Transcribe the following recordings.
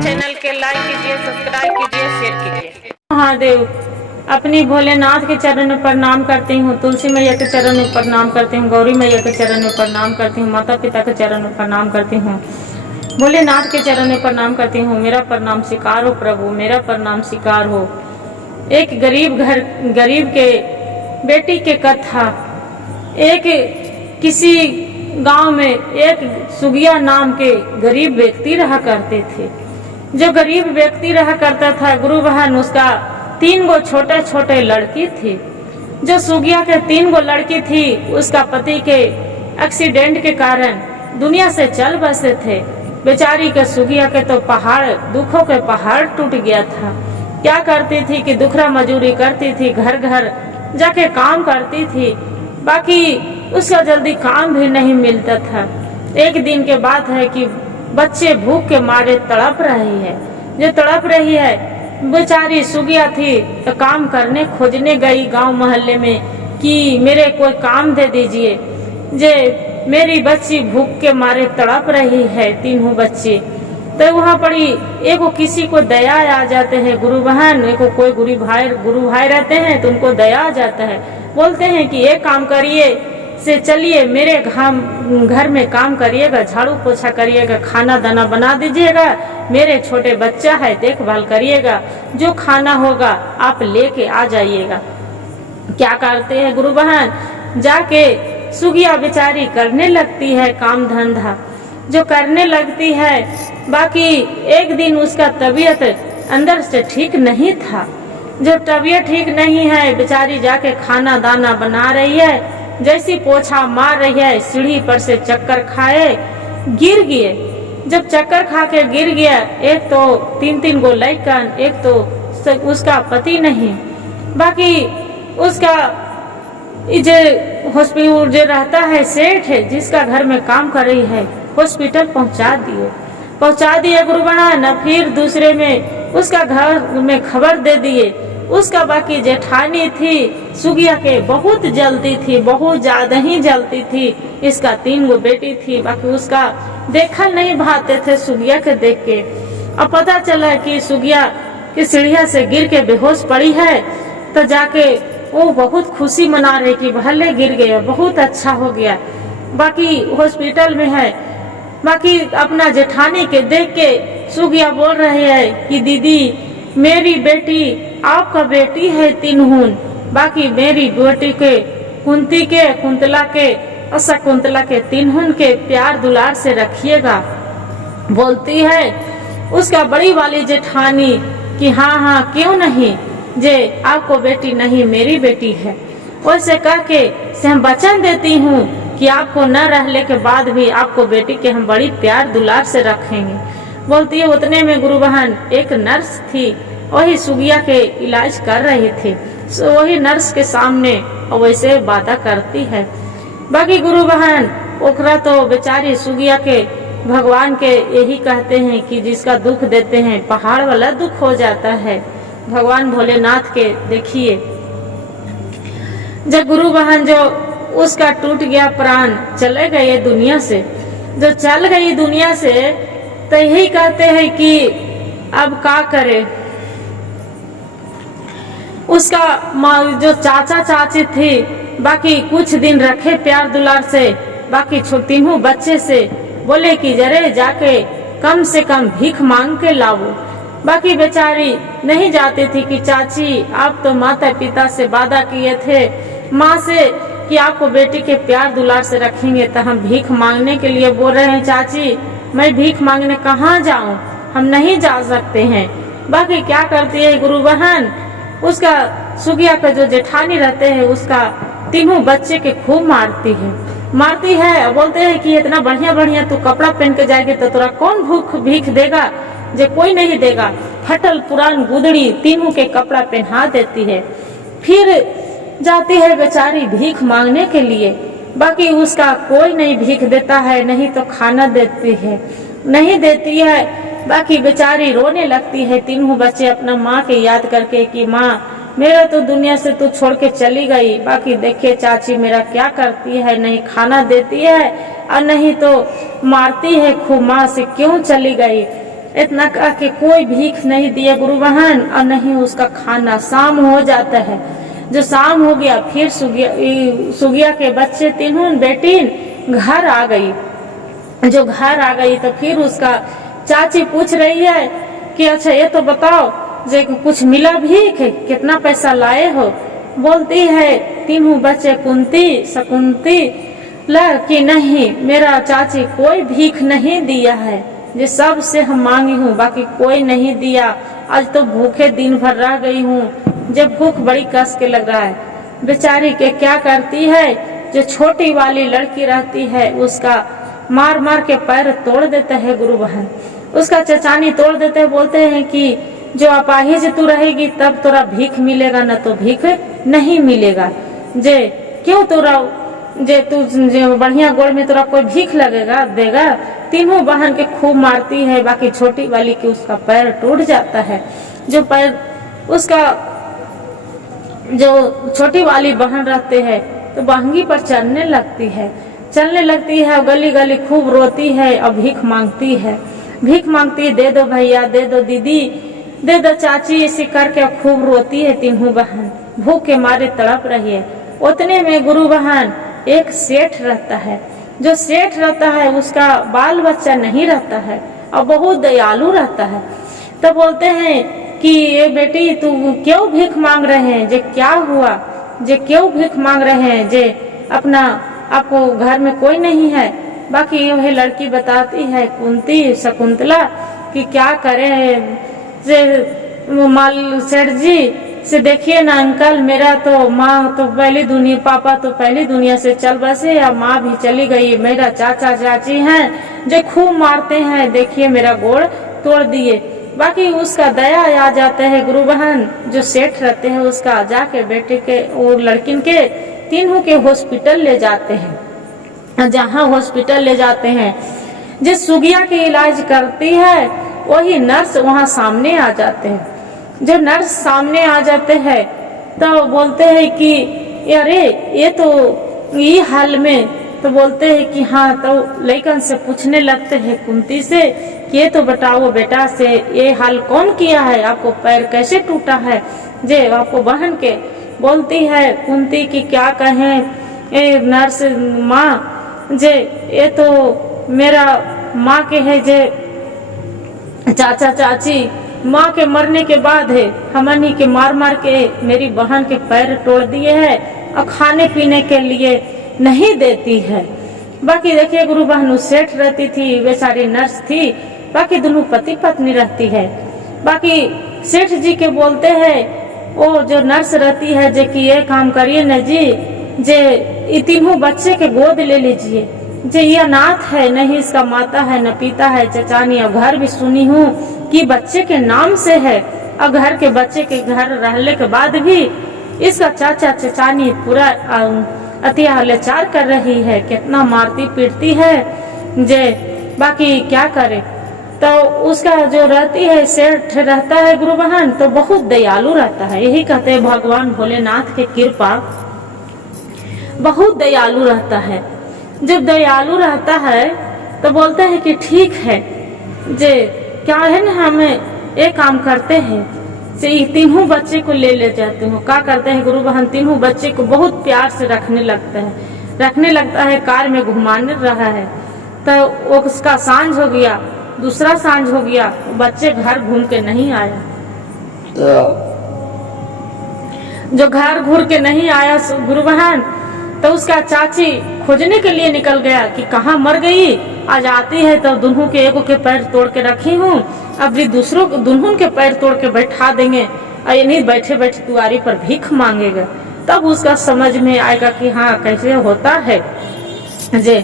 Channel के like कीजिए, subscribe कीजिए, शेयर कीजिए। महादेव, अपनी भोलेनाथ के चरण में प्रणाम करती हूँ, तुलसी मैया के चरण में प्रणाम करती हूँ, गौरी मैया के चरण में प्रणाम करती हूँ, माता पिता के चरण में प्रणाम करती हूँ, भोलेनाथ के चरण में प्रणाम करती हूँ। मेरा प्रणाम स्वीकार हो प्रभु, मेरा प्रणाम स्वीकार हो। एक गरीब के बेटी के कथा। एक किसी गांव में एक सुगिया नाम के गरीब व्यक्ति रहा करते थे। जो गरीब व्यक्ति रहा करता था, गुरु बहन, उसका 3 गो छोटे छोटे लड़की थी। जो सुगिया के 3 गो लड़की थी, उसका पति के एक्सीडेंट के कारण दुनिया से चल बसे थे। बेचारी के सुगिया के तो दुखों के पहाड़ टूट गया था। क्या करती थी कि दुखरा मजूरी करती थी, घर घर जाके काम करती थी, बाकी उसका जल्दी काम भी नहीं मिलता था। एक दिन के बात है कि बच्चे भूख के मारे तड़प रही है। जो तड़प रही है, बेचारी सुगिया थी तो काम करने खोजने गई गांव मोहल्ले में कि मेरे कोई काम दे दीजिए, जे मेरी बच्ची भूख के मारे तड़प रही है, 3 बच्चे। तो वहाँ पड़ी एगो किसी को दया आ जाते हैं गुरु बहन, एगो कोई गुरु भाई रहते हैं तो उनको दया आ जाता है। बोलते हैं कि ये काम करिए से चलिए मेरे घर में काम करिएगा, झाड़ू पोछा करिएगा, खाना दाना बना दीजिएगा, मेरे छोटे बच्चा है देखभाल करिएगा, जो खाना होगा आप लेके आ जाइएगा। क्या करते हैं गुरु बहन, जाके सुगिया बेचारी करने लगती है काम धंधा। जो करने लगती है, बाकी एक दिन उसका तबीयत अंदर से ठीक नहीं था। जो तबीयत ठीक नहीं है, बेचारी जाके खाना दाना बना रही है, जैसी पोछा मार रही है, सीढ़ी पर से चक्कर खाए गिर गए। जब चक्कर खा के गिर गया, एक तो 3 गो लड़कन, एक तो उसका पति नहीं, बाकी उसका जो हॉस्पिटल जो रहता है सेठ है, जिसका घर में काम कर रही है, हॉस्पिटल पहुंचा दिए गुरु बहन। फिर दूसरे में उसका घर में खबर दे दिए। उसका बाकी जेठानी थी सुगिया के, बहुत जलती थी, बहुत ज्यादा ही जलती थी। इसका 3 गो बेटी थी, बाकी उसका देखल नहीं भाते थे सुगिया के देख के। अब पता चला कि सुगिया की सीढ़िया से गिर के बेहोश पड़ी है, तो जाके वो बहुत खुशी मना रही कि भले गिर गया, बहुत अच्छा हो गया, बाकी हॉस्पिटल में है। बाकी अपना जेठानी के देख के सुगिया बोल रही है कि दीदी, मेरी बेटी आपका बेटी है 3, बाकी मेरी बेटी के कुंतला के और शकुंतला के 3 के प्यार दुलार से रखिएगा। बोलती है उसका बड़ी वाली जेठानी कि हाँ क्यों नहीं, जे आपको बेटी नहीं मेरी बेटी है। वैसे कह के से हम वचन देती हूँ कि आपको न रहने के बाद भी आपको बेटी के हम बड़ी प्यार दुलार से रखेंगे। बोलती है उतने में गुरु बहन एक नर्स थी, वही सुगिया के इलाज कर रही थी। वही नर्स के सामने वैसे बातें करती है। बाकी गुरु बहन ओकरा तो बेचारी सुगिया के भगवान के यही कहते हैं कि जिसका दुख देते हैं पहाड़ वाला दुख हो जाता है। भगवान भोलेनाथ के देखिए, जब गुरु बहन जो उसका टूट गया प्राण, चले गए दुनिया से, जो चल गई दुनिया से, तो यही कहते हैं कि अब क्या करे। उसका जो चाचा चाची थी, बाकी कुछ दिन रखे प्यार दुलार से, बाकी 3 बच्चे से बोले कि जरे जाके कम से कम भीख मांग के लाओ। बाकी बेचारी नहीं जाती थी कि चाची आप तो माता पिता से वादा किए थे माँ से कि आपको बेटी के प्यार दुलार से रखेंगे, तो हम भीख मांगने के लिए बोल रहे हैं। चाची मैं भीख मांगने कहाँ जाऊँ, हम नहीं जा सकते हैं। बाकी क्या करती है गुरु बहन, उसका सुगिया का जो जेठानी रहते हैं, उसका 3 बच्चे के खूब मारती है। बोलते हैं कि इतना बढ़िया तू कपड़ा पहन के जाएगी तो तोरा कौन भीख देगा, जो कोई नहीं देगा। फटल पुरान गुदड़ी 3 के कपड़ा पहना देती है। फिर जाती है बेचारी भीख मांगने के लिए, बाकी उसका कोई नहीं भीख देता है, नहीं तो खाना नहीं देती है। बाकी बेचारी रोने लगती है। 3 बच्चे अपना माँ के याद करके कि माँ मेरा तो दुनिया से तू छोड़ के चली गई, बाकी देखिए चाची मेरा क्या करती है, नहीं खाना देती है और नहीं तो मारती है खूब, माँ से क्यों चली गई। इतना कह के कोई भीख नहीं दिया गुरु बहन, और नहीं उसका खाना। शाम हो जाता है, जो शाम हो गया फिर सुगिया के बच्चे तीनों बेटी घर आ गई। जो घर आ गई तो फिर उसका चाची पूछ रही है कि अच्छा ये तो बताओ जे कुछ मिला भीख, कितना पैसा लाए हो। बोलती है तीनों बच्चे कुंती शकुंती ला कि नहीं, मेरा चाची कोई भीख नहीं दिया है, जे सब से हम मांगी हूँ, बाकी कोई नहीं दिया। आज तो भूखे दिन भर रह गई हूँ, जब भूख बड़ी कस के लग रहा है। बेचारी के क्या करती है, जो छोटी वाली लड़की रहती है उसका मार मार के पैर तोड़ देते हैं गुरु बहन। उसका चचानी तोड़ देते हैं, बोलते हैं कि जो अपाहिज तू रहेगी तब तोरा भीख मिलेगा, न तो भीख नहीं मिलेगा। जे क्यों तोरा जे तू जो बढ़िया गोड़ में तोरा कोई भीख लगेगा देगा। तीनों बहन के खूब मारती है, बाकी छोटी वाली की उसका पैर टूट जाता है। जो पैर उसका जो छोटी वाली बहन रहते है तो बहंगी पर चलने लगती है, गली गली खूब रोती है और भीख मांगती है। दे दो भैया, दे दो दीदी, दे दो चाची, ऐसी करके खूब रोती है। तीनों बहन भूख के मारे तड़प रही है। उतने में गुरु बहन एक सेठ रहता है, जो सेठ रहता है उसका बाल बच्चा नहीं रहता है और बहुत दयालु रहता है। तो बोलते हैं कि ये बेटी तू क्यों भीख मांग रहे हैं, जे क्या हुआ, जे क्यों भीख मांग रहे हैं, जे अपना आपको घर में कोई नहीं है। बाकी वह लड़की बताती है कुंती शकुंतला कि क्या करें जे माल सेठ जी से देखिए ना अंकल, मेरा तो माँ तो पहली दुनिया, पापा तो पहली दुनिया से चल बसे, या माँ भी चली गई। मेरा चाचा चाची हैं जो खूब मारते हैं, देखिए मेरा गोड़ तोड़ दिए। बाकी उसका दया आ जाता है गुरु बहन, जो सेठ रहते हैं उसका जाके बेटे के और लड़किन के तीनों के हॉस्पिटल ले जाते हैं। जहाँ हॉस्पिटल ले जाते हैं, जिस सुगिया के इलाज करती है वही नर्स वहाँ सामने आ जाते हैं। जो नर्स सामने आ जाते हैं तो बोलते हैं कि अरे ये तो ये हाल में, तो बोलते हैं कि हाँ। तो लड़कन से पूछने लगते हैं कुंती से कि ये तो बताओ बेटा से ये हाल कौन किया है, आपको पैर कैसे टूटा है। जे आपको बहन के बोलती है कुंती की क्या कहें ए नर्स माँ, जे ये तो मेरा माँ के है, जे चाचा चाची माँ के मरने के बाद है हमनी के मार मार के मेरी बहन के पैर तोड़ दिए हैं और खाने पीने के लिए नहीं देती है। बाकी देखिए गुरु बहन सेठ रहती थी, बेचारी नर्स थी, बाकी दोनों पति पत्नी रहती है। बाकी सेठ जी के बोलते हैं वो जो नर्स रहती है जे कि ये काम करिए न जी, जे तीनों बच्चे के गोद ले लीजिए, जे ये अनाथ है, नहीं इसका माता है न पिता है चचानी, और घर भी सुनी हूँ कि बच्चे के नाम से है, और घर के बच्चे के घर रहने के बाद भी इसका चाचा चचानी पूरा अत्याचार कर रही है, कितना मारती पीटती है। जे बाकी क्या करे। तो उसका जो रहती है सेठ रहता है गुरु बहन, तो बहुत दयालु रहता है। यही कहते हैं भगवान भोलेनाथ की कृपा, बहुत दयालु रहता है। जब दयालु रहता है तो बोलते हैं कि ठीक है, जे क्या है ना, हमें एक काम करते हैं, से तीनों बच्चे को ले जाते हो। क्या करते हैं गुरु बहन, तीनों बच्चे को बहुत प्यार से रखने लगता है, कार में घुमाने रहा है। तो उसका सांझ हो गया, दूसरा सांझ हो गया, बच्चे घर घूम के नहीं आया। जो घर घूर के नहीं आया गुरु बहन, तो उसका चाची खोजने के लिए निकल गया कि कहाँ मर गई। आज आती है तो दुनों के एगो के पैर तोड़ के रखी हूँ, अब भी दूसरों दुनों के पैर तोड़ के बैठा देंगे, और ये नहीं बैठे बैठे दुआरी पर भीख मांगेगा। तब उसका समझ में आएगा कि हाँ कैसे होता है। जे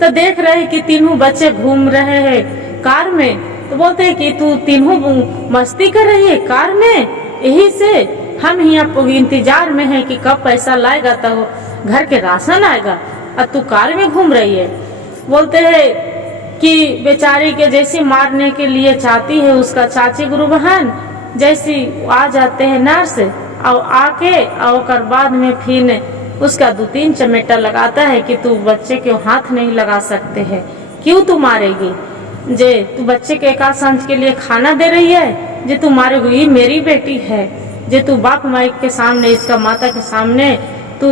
तो देख रहे कि तीनों बच्चे घूम रहे हैं कार में, तो बोलते हैं कि तू तीनों मस्ती कर रही है कार में, यही से हम यहाँ इंतजार में है कि कब पैसा लाएगा तो घर के राशन आएगा, और तू कार में घूम रही है। बोलते हैं कि बेचारी के जैसे मारने के लिए चाहती है उसका चाची गुरु बहन, जैसी आ जाते हैं नर्स और आके और बाद में फिर उसका 2-3 चमेटा लगाता है कि तू बच्चे के हाथ नहीं लगा सकते है, क्यों तू मारेगी? जे तू बच्चे के एका सांझ के लिए खाना दे रही है, जे तू मारेगी? ये मेरी बेटी है, जे तू बाप माई के सामने, इसका माता के सामने तू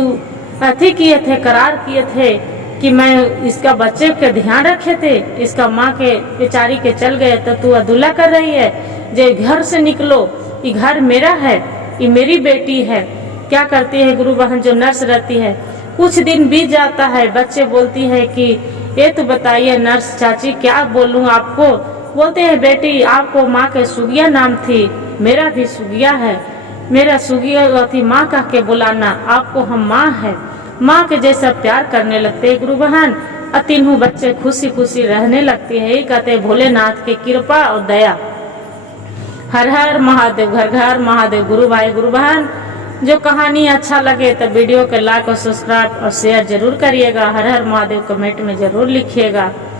अथी किए थे, करार किए थे कि मैं इसका बच्चे के ध्यान रखे थे, इसका माँ के बेचारी के चल गए तो तू अदुल्ला कर रही है। जे घर से निकलो, ये घर मेरा है, ये मेरी बेटी है। क्या करती है गुरु बहन जो नर्स रहती है, कुछ दिन बीत जाता है, बच्चे बोलती है कि ये तो बताइए नर्स चाची क्या बोलूं आपको? बोलते हैं बेटी आपको माँ के सुगिया नाम थी, मेरा भी सुगिया है, मेरा सुगिया थी माँ कह के बुलाना, आपको हम माँ है, माँ के जैसा प्यार करने लगते हैं गुरु बहन। और तीनों बच्चे खुशी खुशी रहने लगते हैं। कहते हैं भोलेनाथ की कृपा और दया। हर हर महादेव, घर घर महादेव। गुरु भाई गुरु बहन, जो कहानी अच्छा लगे तो वीडियो को लाइक और सब्सक्राइब और शेयर जरूर करिएगा। हर हर महादेव कमेंट में जरूर लिखिएगा।